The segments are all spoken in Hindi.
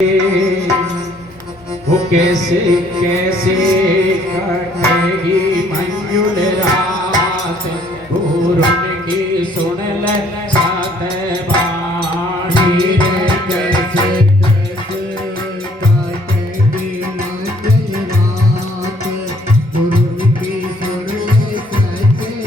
वो कैसे कैसे कटेगी मंजुल रात, पूरन की सुन ले सतवाणी रे। कैसे कैसे कटेगी मंजुल रात, पूरन की सुन ले सतवाणी।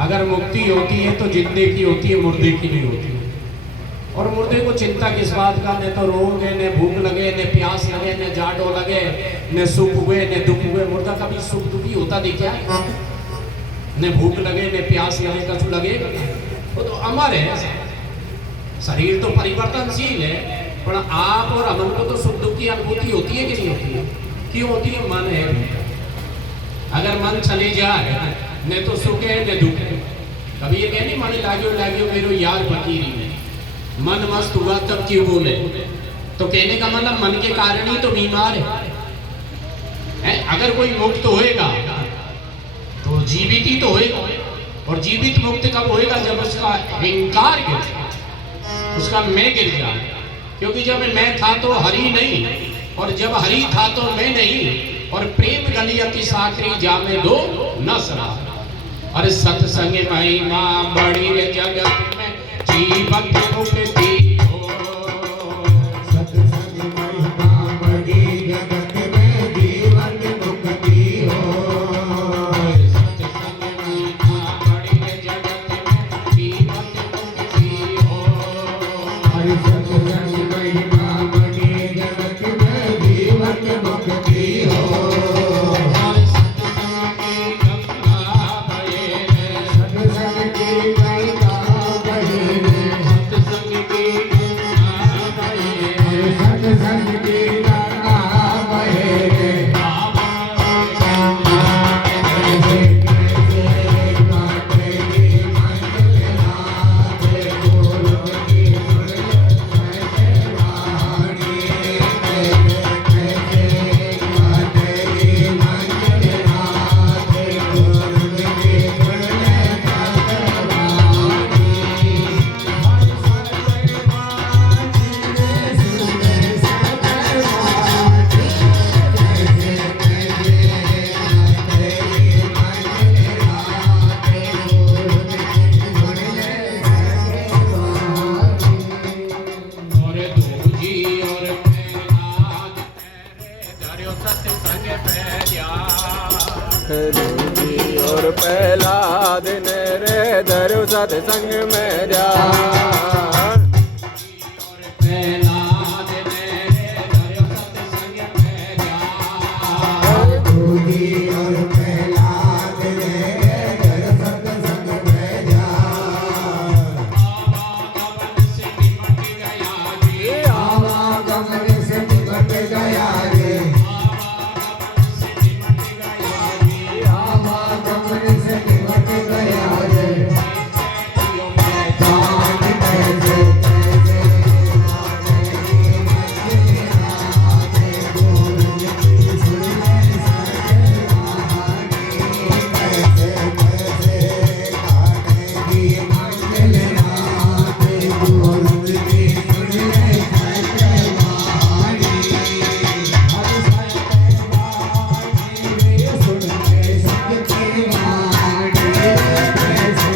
अगर मुक्ति होती है तो जिंदे की होती है, मुर्दे की नहीं होती। और मुर्दे को चिंता किस बात का, न तो रोग है, न भूख लगे, न प्यास लगे, न जाडो लगे, न सुख हुए न दुख हुए। मुर्दा कभी सुख दुखी होता देखा है? न भूख लगे न प्यास लगे, कछु लगे वो तो अमर है। शरीर तो परिवर्तनशील है, पर आप और अमन को तो सुख दुख की अनुभूति होती है कि नहीं होती है? क्यों होती है? मन है। अगर मन चले जाए न तो सुख है न दुख है। कभी ये कह नहीं मन लाग्यो लाग्यो मेरो यार फकीरी में, मन मस्त हुआ तब क्यों बोले। तो कहने का मतलब मन के कारण ही तो बीमार है। अगर कोई मुक्त होएगा तो जीवित ही तो होएगा। और जीवित मुक्त कब होएगा? जब उसका अहंकार गिर जाए, उसका मैं गिर जाए। क्योंकि जब मैं था तो हरि नहीं, और जब हरि था तो मैं नहीं। और प्रेम गली अति साकरी जामे दो न सरा। अरे सत्संग महिमा बड़ी रे जगत में, जीवन मुक्ति हो। सत्संग महिमा बड़ी जगत में, जीवन मुक्ति हो। सत्संग महिमा बड़ी रे जगत में, जीवन मुक्ति हो। हरि सत्संग महिमा बड़ी जगत में, जीवन मुक्ति हो। सत्संग की गंगा सत्संग में जा। प्रहलाद मेरे धर्म सत्संग में जा। दूधी और प्रहलाद रे जय सत्संग में जा। आवागमन से निमट गया जी। आवागमन से निमट गया रे। आवागमन से निमट गया जी। आवागमन से निमट गया रे। जियो में जान कैसे कैसे आने गुरु की सुन सके कहानी। कैसे कैसे काटेगी मंगल रात गुरु की सुन सके कहानी। हर सके वाणी सुन सके वाणी। कैसे कैसे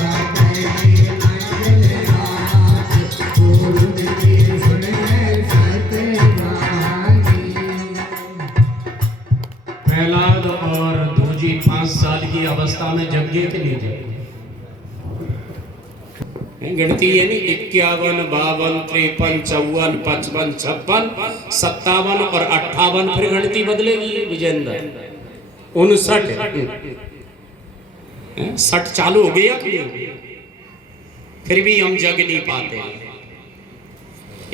काटेगी मंगल रात गुरु की सुन सके कहानी। प्रहलाद और दूजी 5 साल की अवस्था में जगे कि नहीं जगे? गिनती है नहीं 51, 52, 53, 54, 55, 56, 57 और 58 फिर गिनती बदलेगी विजेंद्र 59 60 चालू हो गया कि नहीं? फिर भी हम जग नहीं पाते।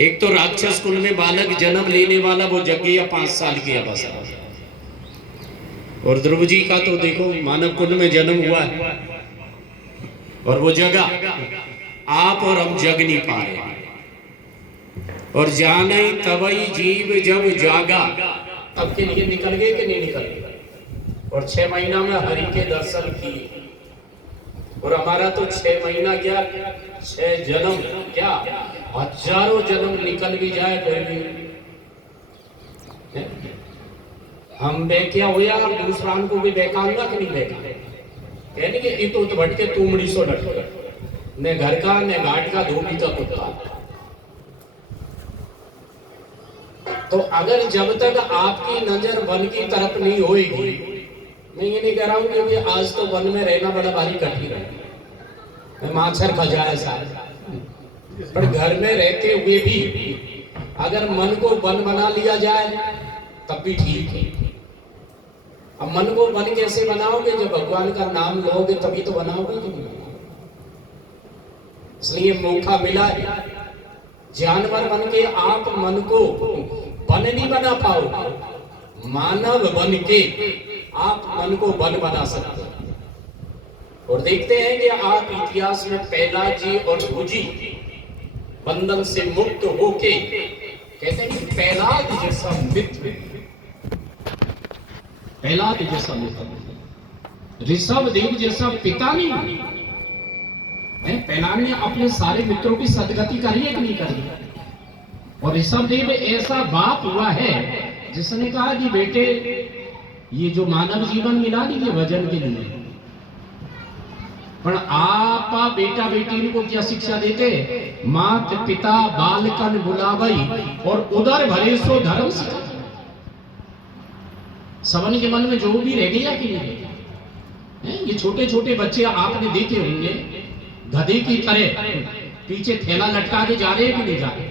एक तो राक्षस कुल में बालक जन्म लेने वाला वो जग गया 5 साल की अवस्था। और ध्रुव जी का तो देखो मानव कुल में जन्म हुआ है और वो जगा। आप और हम जग नहीं पा रहे। और जाने तवई जीव जब जागा तब के लिए निकल गए कि नहीं निकल गए? और 6 महीना में हरि के दर्शन किए। और हमारा तो 6 महीना क्या 6 जन्म क्या हजारों जन्म निकल भी जाए फिर भी हम बेक्या हो या दूसरा को भी बेकांगा कि नहीं बेका कहने के इत उत भटके तुमड़ी सो डट ने घर का ने घाट का धोबी का कुत्ता। तो अगर जब तक आपकी नजर वन की तरफ नहीं होएगी, मैं ये नहीं कह रहा हूं क्योंकि आज तो वन में रहना बड़ा भारी कठिन है, माछर खा जाए सारे, पर घर में रहते हुए भी अगर मन को वन बना लिया जाए तब भी ठीक है। अब मन को वन कैसे बनाओगे? जब भगवान का नाम लोगे तभी तो बनाओगे कि नहीं? इसलिए मौका मिला है, जानवर बन के आप मन को वन नहीं बना पाओगे, मानव बन के आप मन को वन बना सकते हैं। और देखते हैं कि आप इतिहास में प्रहलाद जी और ध्रुव बंधन से मुक्त होके कहते हैं कि प्रहलाद जैसा मित्र, प्रहलाद जैसा मित्र, ऋषभ देव जैसा पिता नहीं है। प्रहलाद ने अपने सारे मित्रों की सदगति करी है कि नहीं करी? और ऋषभ देव ऐसा बाप हुआ है जिसने कहा कि बेटे ये जो मानव जीवन मिला नहीं ये वजन के लिए, पर आप बेटा बेटी को क्या शिक्षा देते? मात पिता बालकन बुलावई और उदर भरे सो धर्म सिखा। सबन के मन में जो भी रह गया कि नहीं? ये छोटे छोटे बच्चे आपने देखे होंगे गधे की तरह पीछे थैला लटका के जा रहे हैं कि नहीं जा रहे?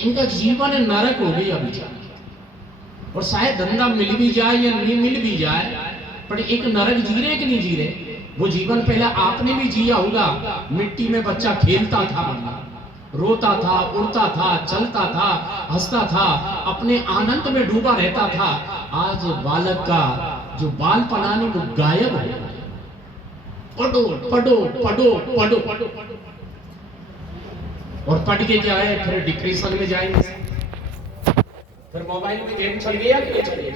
इनका जीवन नरक हो गया बेचारा। और शायद धंधा मिल भी जाए या नहीं मिल भी जाए, पर एक नरक जी रहे कि नहीं जी रहे? वो जीवन पहले आपने भी जिया होगा। मिट्टी में बच्चा खेलता था, रोता था, उड़ता था, चलता था, हंसता था, अपने आनंद में डूबा रहता था। आज बालक का जो बाल पनाने वो गायब हो गया। पढ़ो पढ़ो पढ़ो पढ़ो पढ़ो और पढ़ के क्या है फिर डिप्रेशन में जाएंगे, फिर मोबाइल में गेम चल गया कि नहीं चल गया?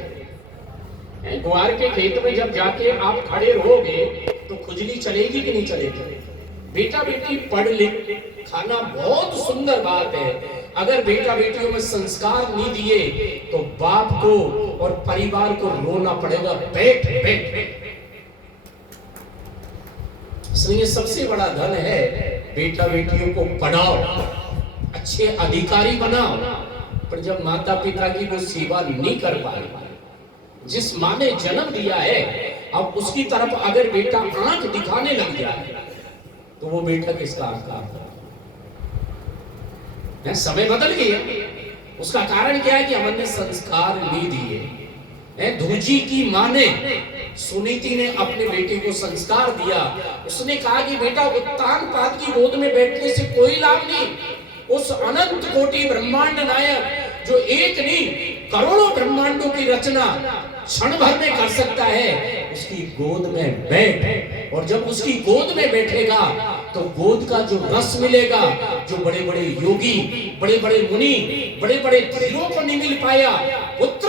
गुआर के खेत में जब जाके आप खड़े रहोगे तो खुजली चलेगी कि नहीं चलेगी? बेटा बेटी पढ़ लिख खाना बहुत सुंदर बात है। अगर बेटा बेटियों में संस्कार नहीं दिए तो बाप को और परिवार को रोना पड़ेगा बैठ बैठ बैठ। इसलिए सबसे बड़ा धन है बेटा बेटियों को पढ़ाओ, अच्छे अधिकारी बनाओ। पर जब माता पिता की वो सेवा नहीं कर पाए, जिस माँ ने जन्म दिया है अब उसकी तरफ अगर बेटा आंख दिखाने लग जाए तो वो बेटा किसका आंख है? समय बदल गया। उसका कारण क्या है कि हमने संस्कार नहीं दिए। धूजी की मां ने, सुनीति ने अपने बेटे को संस्कार दिया। उसने कहा कि बेटा उत्तान पाद की गोद में बैठने से कोई लाभ नहीं। उस अनंत कोटि ब्रह्मांड नायक जो एक नहीं करोड़ों ब्रह्मांडों की रचना क्षण भर में कर सकता है, उसकी गोद में बैठ। और जब उसकी गोद में बैठेगा तो गोद का जो रस मिलेगा, जो बड़े बड़े योगी, बड़े बड़े मुनि, बड़े बड़े धीरों को नहीं मिल पाया पुत्र,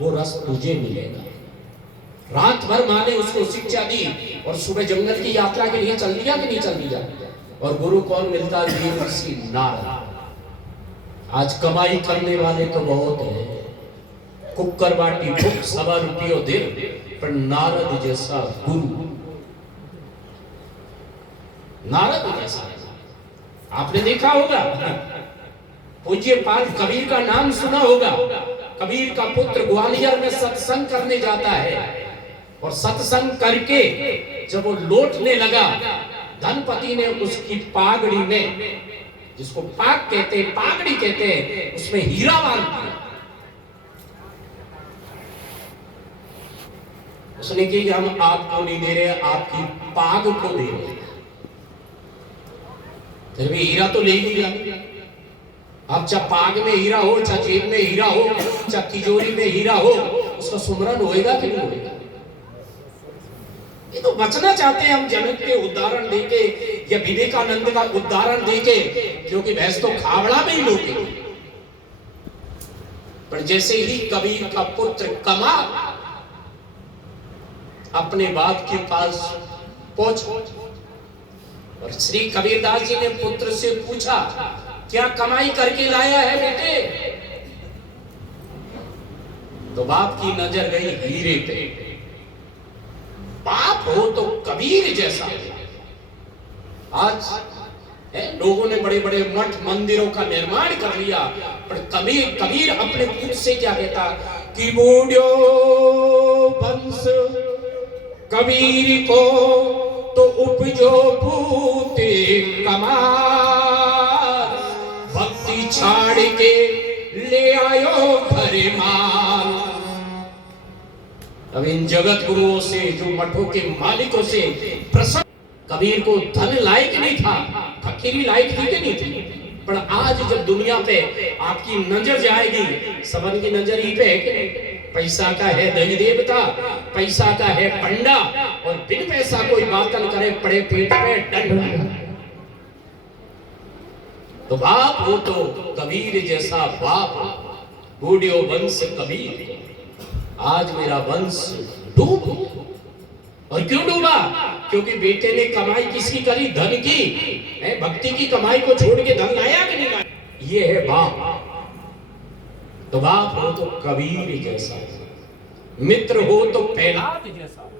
वो रस तुझे मिलेगा। रात भर माँ ने उसको शिक्षा दी और सुबह जंगल की यात्रा के लिए चल दिया कि नहीं चल दिया। और गुरु कौन मिलता है? ऋषि नारद। आज कमाई करने वाले तो बहुत है, कुकर बाटी भूख 1.25 रुपये दे, पर नारद जैसा गुरु, नारद जैसा आपने देखा होगा। पूज्य पाद कबीर का नाम सुना होगा। कबीर का पुत्र ग्वालियर में सत्संग करने जाता है और सत्संग करके जब वो लौटने लगा, धनपति ने उसकी पागड़ी में, जिसको पाग कहते, पागड़ी कहते हैं, उसमें हीरा बांध दिया। उसने कहा कि हम आपको नहीं दे रहे, आपकी पाग को दे रहे हैं। फिर भी हीरा तो ले ही लिया। अब चाहे पाग में हीरा हो, चाहे जेब में हीरा हो, चाहे तिजोरी में हीरा हो, उसका सुमरन होएगा कि नहीं होएगा? ये तो बचना चाहते हैं हम जनक के उदाहरण देके या विवेकानंद का उदाहरण देके, क्योंकि भैंस तो खावड़ा में ही लोगे। पर जैसे ही कबीर का पुत्र कमा अपने बाप के पास पहुंच, और श्री कबीरदास जी ने पुत्र से पूछा, क्या कमाई करके लाया है बेटे? तो बाप की नजर गई हीरे पे। बाप हो तो कबीर जैसा। आज लोगों ने बड़े बड़े मठ मंदिरों का निर्माण कर लिया, पर कबीर अपने पुत्र से क्या कहता कि बूढ़ो वंश कबीर को तो उपजो पूते कमार, भक्ति छाड़ के ले आयो घर माल। अब इन जगत गुरुओं से, जो मठों के मालिकों से प्रसन्न, कबीर को धन लायक नहीं था, फकीरी लायक थी कि नहीं थी। पर आज जब दुनिया पे आपकी नजर जाएगी, सबन की नजर ही पे है कि नहीं? पैसा का है दही देवता, पैसा का है पंडा, और बिन पैसा कोई बातन करे पड़े पेट पे दंड। तो बाप हो तो कबीर जैसा बाप, बूढ़ो वंश कबीर। आज मेरा वंश डूब, और क्यों डूबा? क्योंकि बेटे ने कमाई किसकी करी? धन की। भक्ति की कमाई को छोड़ के धन लाया कि नहीं लाया? ये है बाप। तो बाप हो तो कबीर जैसा, मित्र हो तो प्रहलाद जैसा,